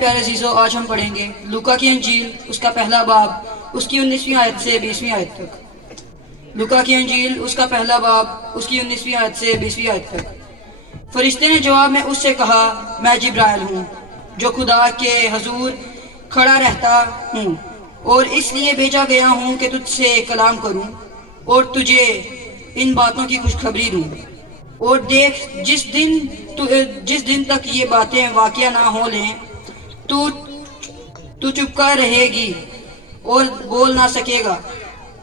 پیارے عزیزو، آج ہم پڑھیں گے لوکا کی انجیل، اس کا پہلا باب، اس کی 19ویں آیت سے 20ویں آیت تک۔ لوکا کی انجیل، اس کا پہلا باب، اس کی 19ویں آیت سے 20ویں آیت تک۔ فرشتے نے جواب میں اس سے کہا، میں جبرائیل ہوں، جو خدا کے حضور کھڑا رہتا ہوں، اور اس لیے بھیجا گیا ہوں کہ تجھ سے کلام کروں اور تجھے ان باتوں کی خوشخبری دوں۔ اور دیکھ، جس دن تک یہ باتیں واقعہ نہ ہو لیں تو چپ کر رہے گی اور بول نہ سکے گا،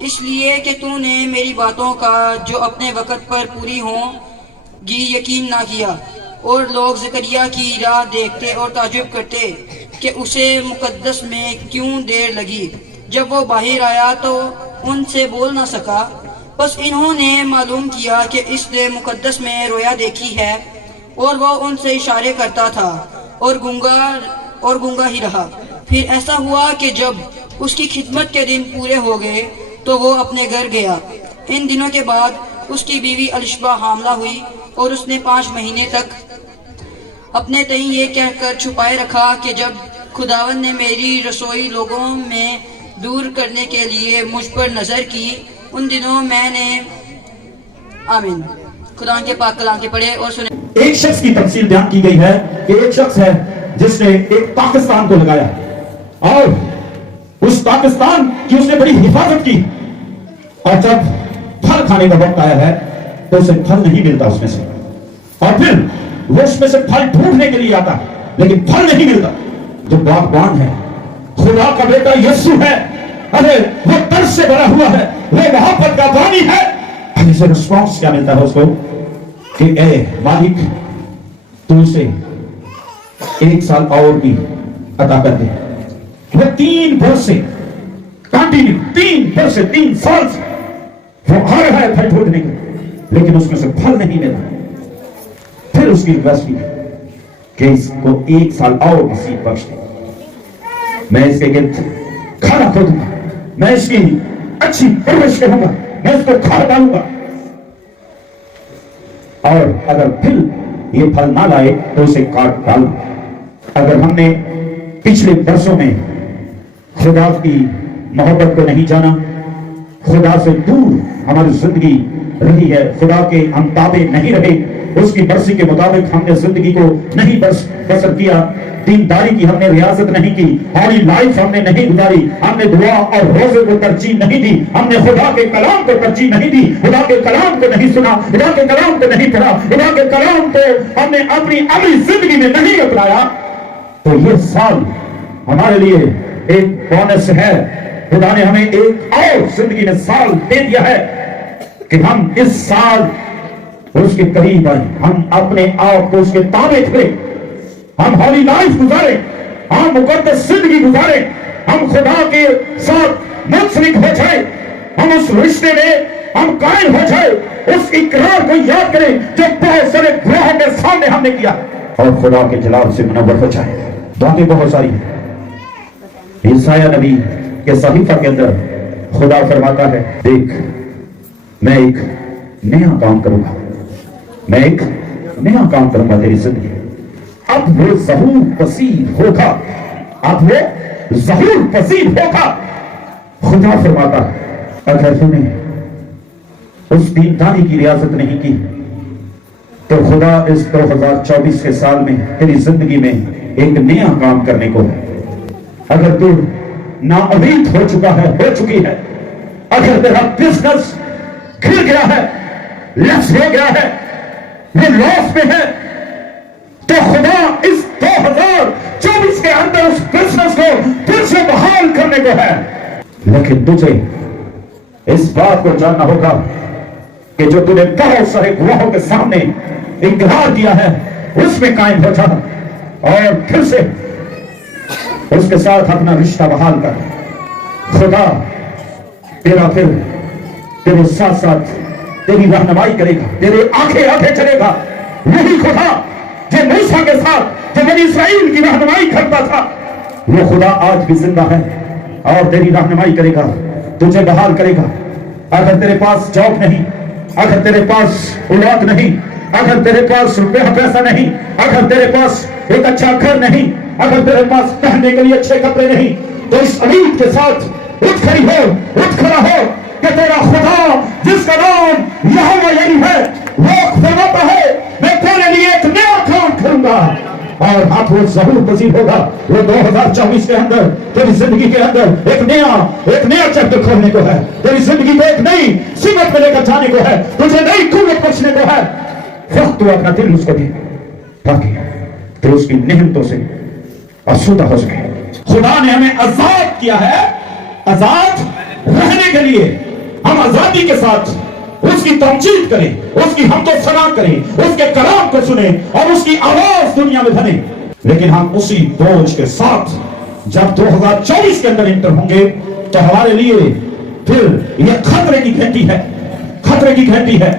اس لیے کہ تو نے میری باتوں کا جو اپنے وقت پر پوری ہوں گی یقین نہ کیا۔ اور لوگ زکریا کی راہ دیکھتے اور تعجب کرتے کہ اسے مقدس میں کیوں دیر لگی۔ جب وہ باہر آیا تو ان سے بول نہ سکا، بس انہوں نے معلوم کیا کہ اس نے مقدس میں رویا دیکھی ہے، اور وہ ان سے اشارے کرتا تھا اور گونگا ہی رہا۔ پھر ایسا ہوا کہ جب اس کی خدمت کے دن پورے ہو گئے تو وہ اپنے گھر گیا۔ ان دنوں کے بعد اس کی بیوی الشبہ حاملہ ہوئی، اور اس نے 5 مہینے تک اپنے تئیں یہ کہہ کر چھپائے رکھا کہ جب خداوند نے میری رسوئی لوگوں میں دور کرنے کے لیے مجھ پر نظر کی، ان دنوں میں نے آمین۔ خدا کے پاک کلام کے پڑھے اور سنے۔ ایک شخص کی تفصیل بیان کی گئی ہے کہ ایک شخص ہے جس نے ایک پاکستان کو لگایا اور اس پاکستان کی اس نے بڑی حفاظت کی، اور جب پھل کھانے کا وقت آیا ہے تو اسے پھل نہیں ملتا اس میں سے، اور پھر وہ اس میں سے پھل ڈھونڈنے کے لیے آتا ہے لیکن پھل نہیں ملتا۔ جو باغبان ہے، خدا کا بیٹا یسوع ہے، ارے وہ ترس سے بھرا ہوا ہے، وہ محبت کا پانی ہے۔ اسے رسپانس کیا ملتا ہے اس کو کہ اے مالک، تو اسے 1 سال اور بھی عطا کر دے۔ وہ 3 برس سے کنٹینیو 3 سال سے وہ آ رہا ہے پھل ڈھونڈنے کے، لیکن اس میں سے پھل نہیں ملا۔ پھر اس کی ریکویسٹ کی کہ اس کو 1 سال اور مزید بخش دے، میں اس کے گرد کھانا کھودوں گا، میں اس کی اچھی پرورش کروں گا، میں اس کو کھاد ڈالوں گا، اور اگر پھر یہ پھل نہ لائے تو اسے کاٹ ڈالنا۔ اگر ہم نے پچھلے برسوں میں خدا کی محبت کو نہیں جانا، خدا سے دور ہماری زندگی رہی ہے، خدا کے ہم تابع نہیں رہے، اس کی مرضی کے مطابق ہم نے زندگی کو نہیں بسر کیا، دینداری کی ہم نے ریاضت نہیں کی، ہماری لائف ہم نے نہیں گزاری، ہم نے دعا اور روزے کو ترجیح نہیں دی، ہم نے خدا کے کلام کو ترجیح نہیں دی، خدا کے کلام کو نہیں سنا، خدا کے کلام کو نہیں پڑھا، خدا کے کلام کو ہم نے اپنی عملی زندگی میں نہیں اپنایا، تو یہ سال ہمارے لیے ایک بونس ہے۔ خدا نے ہمیں ایک اور زندگی میں سال دے دیا ہے کہ ہم اس سال اس کے قریب آئیں، ہم اپنے آپ کو اس کے تابع کریں، ہم ہولی لائف گزاریں، ہم مقدس زندگی گزاریں، ہم خدا کے ساتھ منسلک ہو جائیں، ہم اس رشتے میں ہم قائم ہو جائیں، اس اقرار کو یاد کریں جو بہت سارے گواہوں کے سامنے ہم نے کیا، اور خدا کے جلال سے منور ہو جائیں۔ باتیں بہت ساری ہیں۔ یسایہ نبی کے صحیفہ کے اندر خدا فرماتا ہے، دیکھ میں ایک نیا کام کروں گا، میں ایک نیا کام کروں گا تیری زندگی، اب وہ ظہور پذیر ہوگا، اب وہ ظہور پذیر ہوگا۔ خدا فرماتا ہے اگر تم نے اس دینداری کی ریاضت نہیں کی تو خدا اس 2024 کے سال میں تیری زندگی میں ایک نیا کام کرنے کو ہے۔ اگر تو نا امید ہو چکا ہے، ہو چکی ہے، اگر تیرا بزنس گر گیا ہے، لفظ ہو گیا ہے، وہ لاس میں ہے، تو خدا اس 2024 کے اندر اس بزنس کو پھر سے بحال کرنے کو ہے۔ لیکن تجھے اس بات کو جاننا ہوگا کہ جو تُو نے بہت سارے گواہوں کے سامنے اقرار کیا ہے اس میں قائم ہو جا، اور پھر سے اس کے ساتھ اپنا رشتہ بحال کر۔ خدا تیرا پھر تیرے ساتھ ساتھ تیری رہنمائی کرے گا، تیرے آنکھیں چلے گا۔ وہی خدا جو موسیٰ کے ساتھ جو بنی اسرائیل کی رہنمائی کرتا تھا، وہ خدا آج بھی زندہ ہے اور تیری رہنمائی کرے گا، تجھے بحال کرے گا۔ اگر تیرے پاس جاب نہیں، اگر تیرے پاس اولاد نہیں، اگر تیرے پاس روپیہ پیسہ نہیں، اگر تیرے پاس ایک اچھا گھر نہیں، اگر تیرے پاس پہننے کے لیے اچھے کپڑے نہیں تو اس امید کے ساتھ اٹھ کھڑا ہو کہ تیرا خدا جس کا نام یہوہ یہی ہے وہ فرماتا ہے میں تیرے لیے ایک نیا کام کروں گا اور ہاتھ وہ ضرور پذیر ہوگا. وہ 2024 کے اندر تیری زندگی کے اندر ایک نیا چیپٹر کھولنے کو ہے. تیری زندگی کو ایک نئی سمت میں لے کر جانے کو ہے. تجھے نئی قوت بخشنے کو ہے. وقت تو اپنا دل اس کو دے تاکہ تو اس کی نعمتوں سے آسودہ ہو سکے. خدا نے ہمیں آزاد کیا ہے, آزاد رہنے کے لیے. ہم آزادی کے ساتھ اس کی تمجید کریں, اس کی حمد و ثنا کریں, اس کے کلام کو سنیں اور اس کی آواز دنیا میں بنے. لیکن ہم اسی بوجھ کے ساتھ جب 2024 کے اندر انٹر ہوں گے تو ہمارے لیے پھر یہ خطرے کی گھنٹی ہے